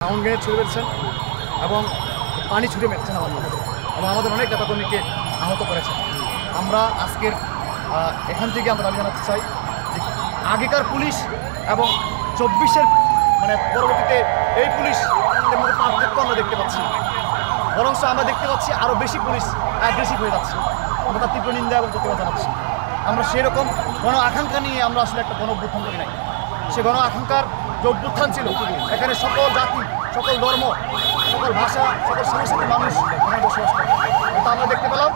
Sound grenade ছুড়ে মেরেছেন এবং পানি ছুটে মেরেছেন আমাদের এবং আমাদের অনেক নেতাকর্মীকে আহত করেছেন। আমরা আজকের এখান থেকে আমরা দাবি জানাতে চাই যে আগেকার পুলিশ এবং 24-এর পরবর্তীতে এই পুলিশ মধ্যে পার্থক্য আমরা দেখতে পাচ্ছি, বরং আমরা দেখতে পাচ্ছি আরও বেশি পুলিশ অ্যাগ্রেসিভ হয়ে যাচ্ছে। আমরা তার তীব্র নিন্দা এবং প্রতিবাদ জানাচ্ছি। আমরা সেরকম গণ আকাঙ্ক্ষা নিয়ে আমরা আসলে একটা গণ অভ্যুত্থান করি নাই। সে গণ আকাঙ্ক্ষার যে অভ্যুত্থান ছিল, এখানে সকল জাতি, সকল ধর্ম, সকল ভাষা, সকল সংস্কৃতির মানুষ এখানে বসবাস করে। কিন্তু আমরা দেখতে পেলাম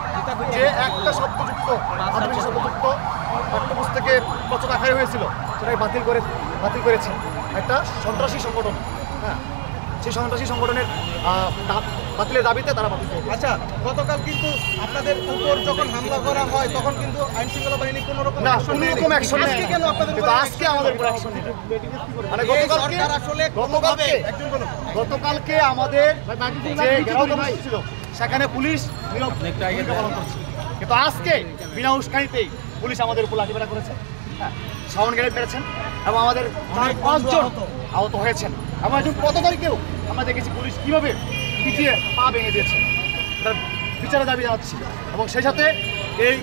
যে একটা শব্দযুক্ত আদিবাসী শব্দযুক্ত পাঠ্যপুস্তকে প্রচুর আকারে হয়েছিল, সেটাকে বাতিল করেছে একটা সন্ত্রাসী সংগঠন। হ্যাঁ, সেই সন্ত্রাসী সংগঠনের বাতিলের দাবিতে তারা বাতিল করে। আচ্ছা, গতকাল কিন্তু আপনাদের উপর যখন হামলা করা হয় তখন কিন্তু আইন শৃঙ্খলা বাহিনী কোনো রকম অ্যাকশন নেয়। কেন আপনাদের কিন্তু আজকে আমাদের উপর অ্যাকশন নিল। গতকালকে আমাদের যে ঘেরাও কর্মসূচি ছিল সেখানে পুলিশ ভূমিকা পালন করছে, কিন্তু আজকে বিনা উস্কানিতেই পুলিশ আমাদের উপর লাঠিপেটা করেছে, সাউন্ড গ্রেনেড মেরেছেন এবং আমাদের 5জন আহত হয়েছেন। এবং একজন 15 তারিখেও আমরা দেখেছি পুলিশ কীভাবে পিটিয়ে পা ভেঙে দিয়েছে। তার বিচারের দাবি জানাচ্ছি এবং সেই সাথে এই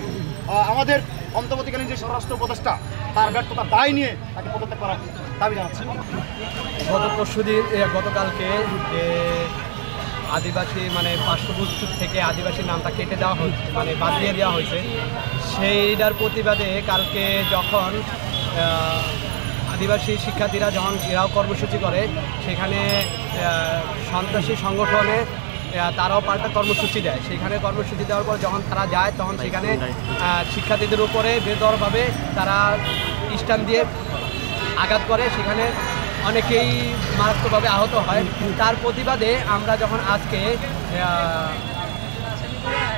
আমাদের অন্তর্বর্তীকালীন যে স্বরাষ্ট্র উপদেষ্টা তার ব্যর্থতার দায় নিয়ে তাকে পদত্যাগ করার দাবি জানাচ্ছি। গতকালকে যে আদিবাসী পাঠ্যপুস্তক থেকে আদিবাসী নামটা কেটে দেওয়া হয়েছে, বাদ দিয়ে দেওয়া হয়েছে, সেইটার প্রতিবাদে কালকে যখন আদিবাসী শিক্ষার্থীরা যখন ঘেরাও কর্মসূচি করে, সেখানে সন্ত্রাসী সংগঠনে তারাও পাল্টা কর্মসূচি দেয়। সেখানে কর্মসূচি দেওয়ার পর যখন তারা যায় তখন সেখানে শিক্ষার্থীদের উপরে বেদরভাবে তারা স্ট্যান্ড দিয়ে আঘাত করে, সেখানে অনেকেই মারাত্মকভাবে আহত হয়। তার প্রতিবাদে আমরা যখন আজকে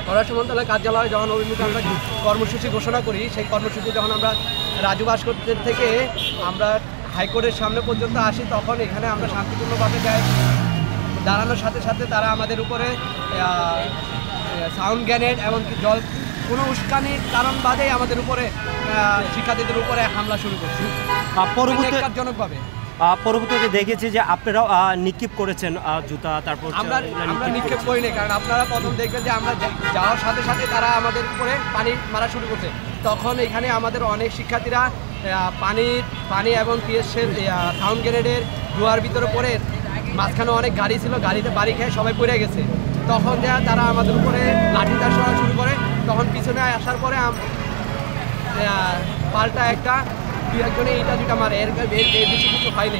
পররাষ্ট্র মন্ত্রণালয় কার্যালয়ে যখন অভিমুখে আমরা কর্মসূচি ঘোষণা করি, সেই কর্মসূচি যখন আমরা রাজু ভাস্কর্যের থেকে আমরা হাইকোর্টের সামনে পর্যন্ত আসি, তখন এখানে আমরা শান্তিপূর্ণভাবে যাই। দাঁড়ানোর সাথে সাথে তারা আমাদের উপরে সাউন্ড গ্রেনেড এমনকি জল কোনো উস্কানির কারণ বাদেই আমাদের উপরে শিক্ষার্থীদের উপরে হামলা শুরু করছে পরবর্তীজনকভাবে। পরবর্তীতে দেখেছি যে আপনারাও নিক্ষেপ করেছেন জুতা, তারপর আমরা নিক্ষেপ করিনি, কারণ আপনারা প্রথম দেখবেন যে আমরা যাওয়ার সাথে সাথে তারা আমাদের উপরে পানি মারা শুরু করছে। তখন এখানে আমাদের অনেক শিক্ষার্থীরা পানি এবং পিএসের সাউন্ড গ্রেনেডের ধোঁয়ার ভিতরে পড়ে মাঝখানে অনেক গাড়ি ছিল, গাড়িতে বাড়ি খেয়ে সবাই পড়ে গেছে। তখন তারা আমাদের উপরে লাঠিচার্জ করা শুরু করে। তখন পিছনে আসার পরে পাল্টা দু একজনে এইটা দুটা মারে, এর বেশি কিছু হয়নি।